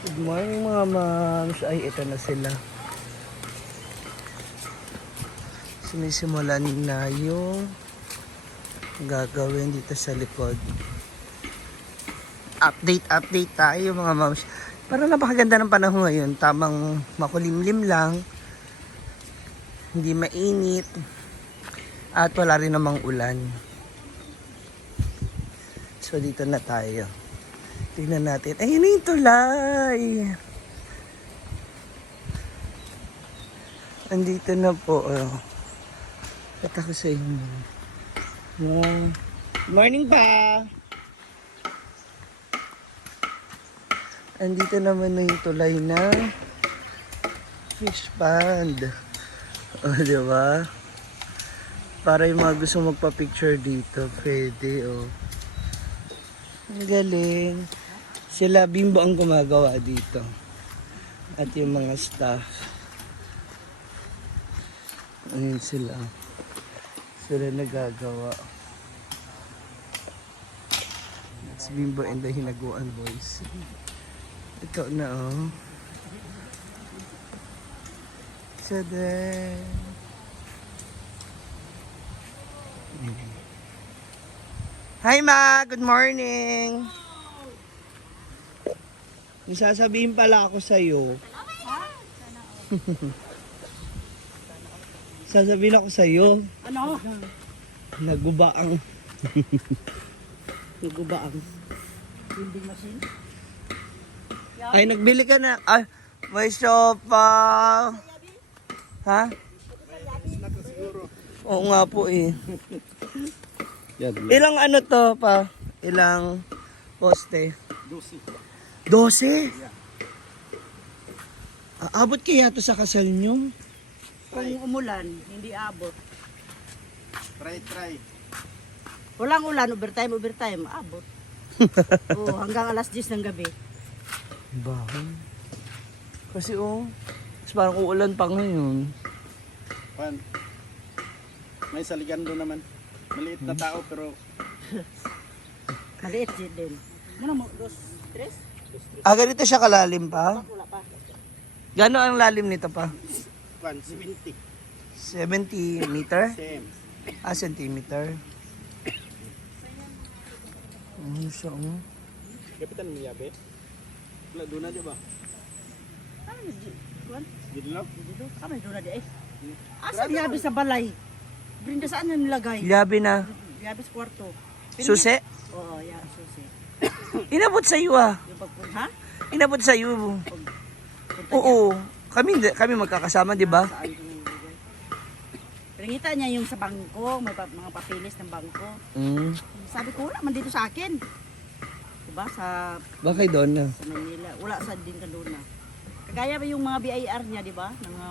Good morning mga moms. Ay, ito na sila. Sinisimulan na yung gagawin dito sa likod. Update tayo mga moms. Parang napakaganda ng panahon ngayon. Tamang makulimlim lang. Hindi mainit. At wala rin namang ulan. So dito na tayo. Tingnan natin. Ayun na yung tulay. Andito na po. At ako sa inyo. Morning pa! Andito naman na yung tulay na fish pond. O, diba? Para yung mga gusto magpa-picture dito, pwede, o. Ang galing. Sila Bimbo ang gumagawa dito. At yung mga staff. Ayun sila. Sila nagagawa. It's Bimbo and the Hinaguan Boys. Ikaw na, oh. Tada! Hi Ma! Good morning! May sasabihin pala ako sa'yo. Sasabihin ako sa'yo. Ano? Nagubaang. Nagubaang. Building machine? Ay, nagbili ka na. Ay, may sopa. Ha? Oo nga po eh. Ilang ano to pa? Ilang poste? 12? Aabot kaya to sa kasal nyo? Kung umulan, hindi abot. Try. Walang ulan, overtime, abot. Oh, hanggang alas 10 ng gabi. Bahan. Kasi parang uulan pa ngayon. Pan. May saligando naman. Maliit na tao pero Maliit din. Muna mo, 2, 3? Ganito siya kalalim pa? Wala pa. Gano'n ang lalim nito pa? pan 70 70 meter? cm. Centimeter. Ano siya, Kapitan mo yabe. Wala doon na di ba? Ano, kuwan? Dito lang. Dito, kami doon na di eh. Asa yabi sa balay? Brinda saan na nilagay? Labi na. Yabi sa kwarto. Susi? Oo, yan, susi. Inabot sa iyo ah. Yung pagpun, ha? Inabot sa iyo. Punta Oo. Kami magkakasama, di ba? Saan yung nilagay? Pinangita niya yung sa bangko, may mga papilis ng bangko. Mm. Sabi ko, wala man dito sa akin. Diba, sa Bakit doon na? Manila. Wala sa din ka doon na. Kagaya ba yung mga BIR niya, di ba? Mga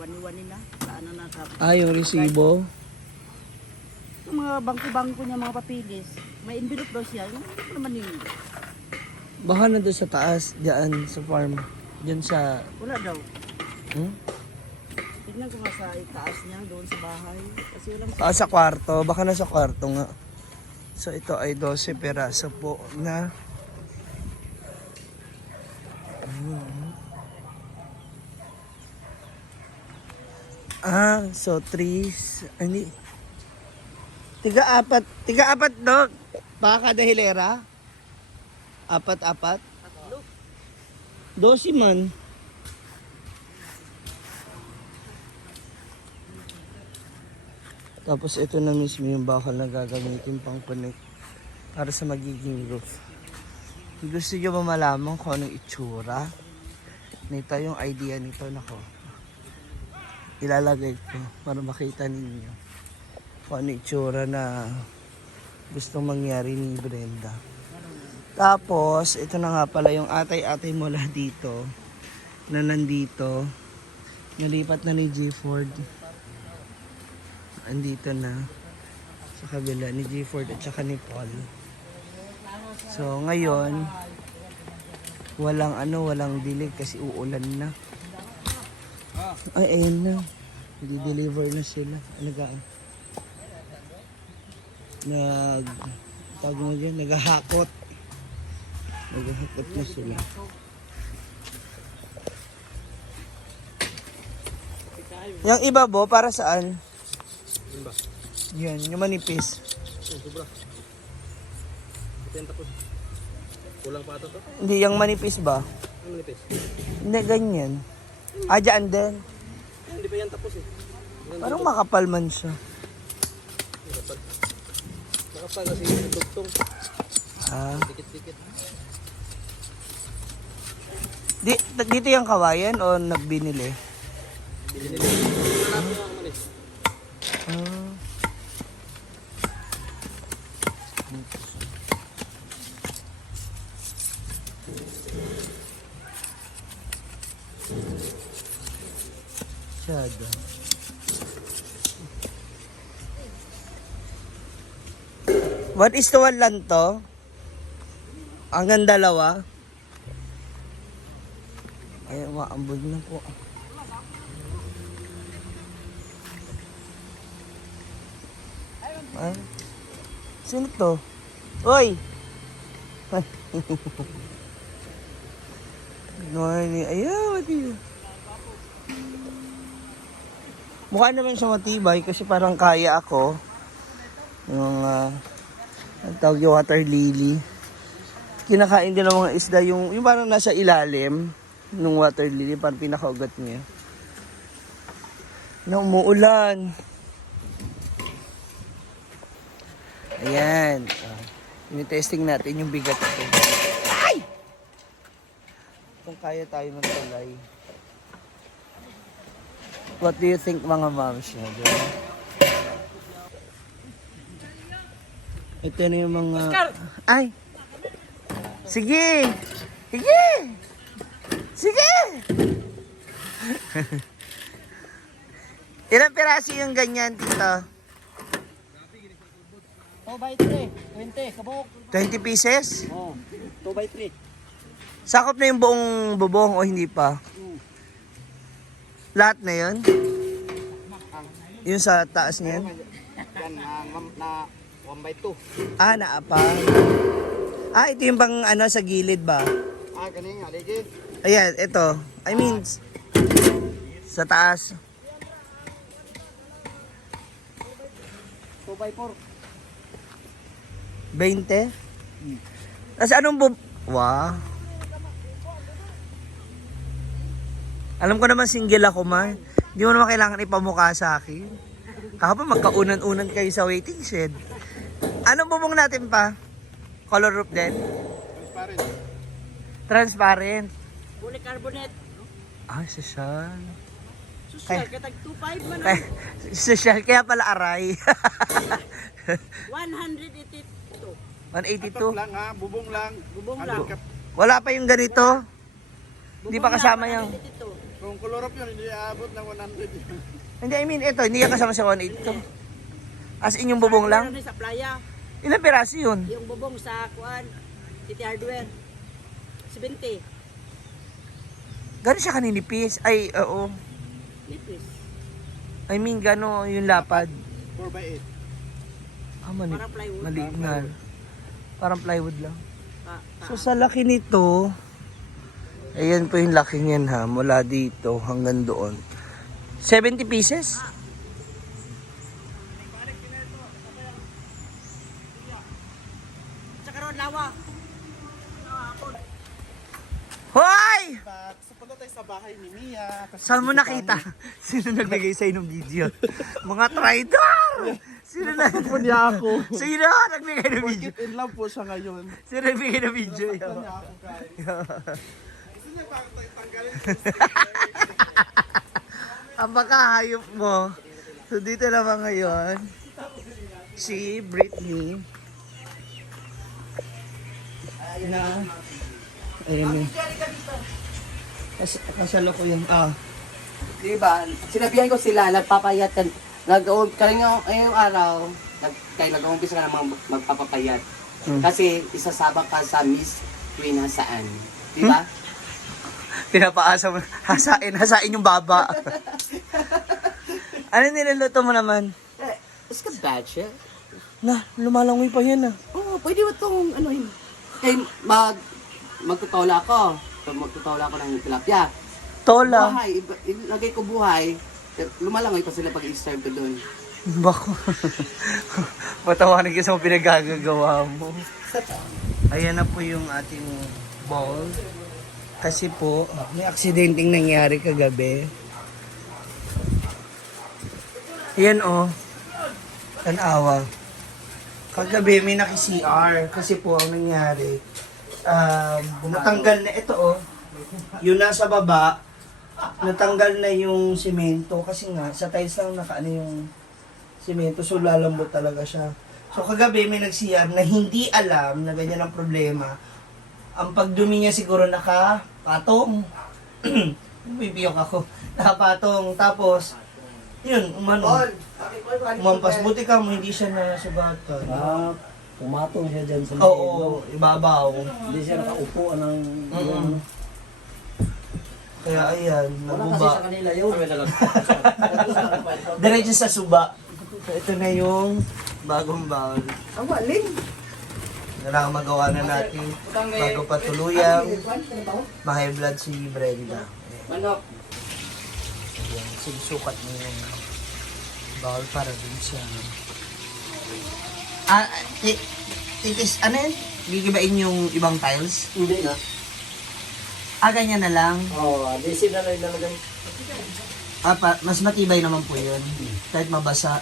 wani-wani na. Saan na Yung resibo. Yung mga bangko-bangko niya, mga papilis. May envelope daw siya. Yung ano naman yun. Baka na doon sa taas, diyan sa farm. Diyan sa... Wala daw. Hmm? Tignan ko nga sa itaas niya, doon sa bahay. Kasi walang Sa kwarto. Baka nasa kwarto nga. So ito ay 12 peraso po na... So 3... Hindi... Tiga-apat do. Baka kada hilera. Apat-apat. 12 man. Tapos ito na mismo yung bakal na gagamitin pang connect para sa magiging roof. Gusto nyo ba malaman kung anong itsura? Nito yung idea nito, nako. Ilalagay ko para makita ninyo kung anong itsura na gustong mangyari ni Brenda. Tapos, ito na nga pala yung atay-atay mula dito na nandito. Nalipat na ni G. Ford. Andito na sa kabila ni G. Ford at saka ni Paul. So, ngayon, walang dilig kasi uulan na. Ay, ayun na. Di-deliver na sila. Alagaan. Tawag mo dyan, naghahakot. Naghahakot na sila. Yung iba bo, para saan? Yan, yung manipis. Sobra. Ito yung tapos. Kulang pa ito to? Hindi, yung manipis ba? Ano nipis? Hindi, ganyan. Ah, dyan din. Hindi pa yan tapos eh. Parang makapal man siya. Nakapal kasi yung tugtong. Ah. Dikit-dikit. Dito yung kawayan o nagbinili? Binili. Malapit ako manis. Ah. Masyado. What is to one lang to? Hanggang dalawa? Ay, maambod na po. Ah, sino to? Oy! Good morning. Ayaw, mati. Mukha naman siya matibay kasi parang kaya ako. Yung, ang tawag yung water lily. Kinakain din ng mga isda yung parang nasa ilalim ng water lily, parang pinakaugat niya. Na umuulan. Ayan. Ini-testing natin yung bigat ito. Ay! Kung kaya tayo magtalay. What do you think mga moms niya? Diba? Ito na yung mga... Ay! Sige! Sige! Sige! Ilang piraso yung ganyan, tito? 2 by 3. 20. Kabuk. 20 pieces? Oh. 2 by 3. Sakop na yung buong bubong o hindi pa? Lahat na yun? Yung sa taas niyan? Yan na 1 by 2. Ah, naapa. Ah, ito yung pang ano sa gilid ba? Ah, ganing haligi. Ayan, ito. I mean, sa taas. 2 by 4. 20? Tapos anong Wow. Alam ko naman single ako man. Hindi mo naman kailangan ipamukha sa akin. Kahapon magkaunan-unan kayo sa waiting shed. Anong bubong natin pa? Color roof din? Transparent. Transparent. Polycarbonate. Ah, social. Social, katag 2.5 man. Social, kaya pala aray. 182. 182. Atop lang ha, bubong lang. Bubong lang. Wala pa yung ganito. Hindi pa kasama yung... Kung color yun, hindi aabot ng 100 yun. Hindi, I mean, ito, hindi yan kasama sa 182. As in yung bubong lang. Sa playa. Ilang piraso yun? Yung bubong sa kuan, City Hardware. 70. Gano'n siya kaninipis? Ay, oo. Nipis. I mean, gano'n yung lapad. 4 by 8. Ah, Parang plywood. maliit na. Parang plywood lang. Ah, So, sa laki nito, ayan po yung laki niyan ha, mula dito hanggang doon. 70 pieces? Tsaka ron, lawa. Hoy! Sa punta tayo sa bahay ni Mia. Saan mo nakita? Sino nagbigay sa'yo ng video? Mga traitor! Sino na? niya ako. Sino nagbigay ng video? Keep in love po siya ngayon. Sino nagbigay ng video? Niya ako guys. Gusto niya bakit tayo tanggalin? Ang makahayop mo. So dito naman ngayon, si Britney. Ayun eh. Kasalo ko yung, Diba? Sinabihan ko sila, nagpapayat ka. Ngayong araw, nag-uumpisa ka na magpapapayat. Kasi isasabak ka sa Miss Queen Hasaan. Diba? pinapaasa mo, hasain yung baba. Ano niluluto mo naman? It's ka batch, eh. Na, lumalangoy pa yan ah. Oo, pwede ba itong anuhin? Eh, magtutola ako. Magtutola ako ng tilapia. Tola. Buhay, ilagay ko buhay. Lumalangoy pa sila pag i-serve ko doon. Bako. Patawanan ka sa mga pinagagagawa mo. Ayan na po yung ating bowl. Kasi po, may aksidenteng nangyari kagabi. Ayan oh. Tanawa. Kagabi may naki-CR. Kasi po ang nangyari, natanggal na ito oh. Yung nasa baba, natanggal na yung simento. Kasi nga, sa tiles lang nakaano yung simento. So lalambot talaga siya. So kagabi may nag-CR na hindi alam na ganyan ang problema. Ang pagdumi niya siguro nakapatong. Bibiyok ako. Nakapatong. Tapos, yun, umampas. Buti ka mo, hindi siya nasugatan. Pumatong siya dyan sa Oo, ibabaw. Hindi siya nakaupo ng... Kaya ayan, Wala kasi naguba. sa kanila yun. Diretso sa suba. So, ito na yung bagong bowl. Ang walin. Na magawa na natin bago pa tuluyang ma-high blood si Brenda. Manok. Ayan, sinusukat mo yung bowl para dun siya. Titis, ano yun? Gigibain yung ibang tiles? Hindi na. Ganyan na lang. Oo, adhesive na lang ilalagay. Mas matibay naman po yun. Kahit mabasa.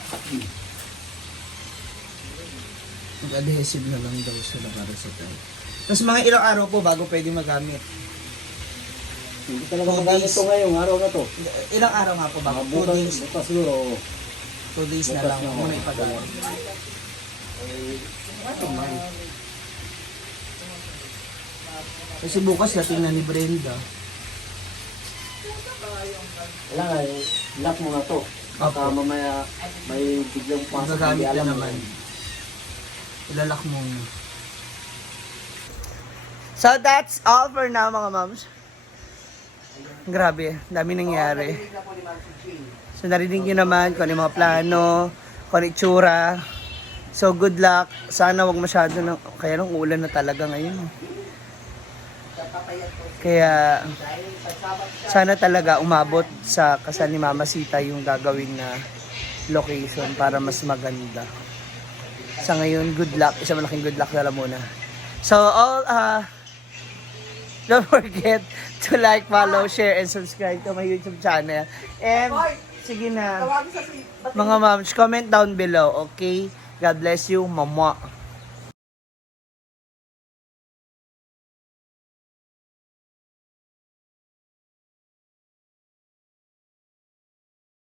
Mag-adhesive na lang daw sila para sa tayo. Tapos mga ilang araw po bago pwede magamit. Hindi talaga magamit ito ngayong araw na to. Ilang araw nga po bago? 2 Bukas, days. bukas siguro. 2 days na Bukas lang. na, Muna ipadala. Kasi bukas dating na ni Brenda. Kailangan, lock mo na to. Baka mamaya may biglang pasok. Magagamit hindi na alam mo. naman. Ilalak mo. So that's all for now mga moms. Grabe, dami nangyari. So narinig nyo naman kung ano yung mga plano, kung ano yung itsura. So good luck. Sana wag masyado ng... Kaya nung ulan na talaga ngayon. Kaya sana talaga umabot sa kasal ni Mama Sita yung gagawin na location para mas maganda. Sa ngayon, good luck. Isa malaking good luck na lang muna. So all, don't forget to like, follow, share, and subscribe to my YouTube channel. And, sige na. Mga moms, comment down below, okay? God bless you, mama.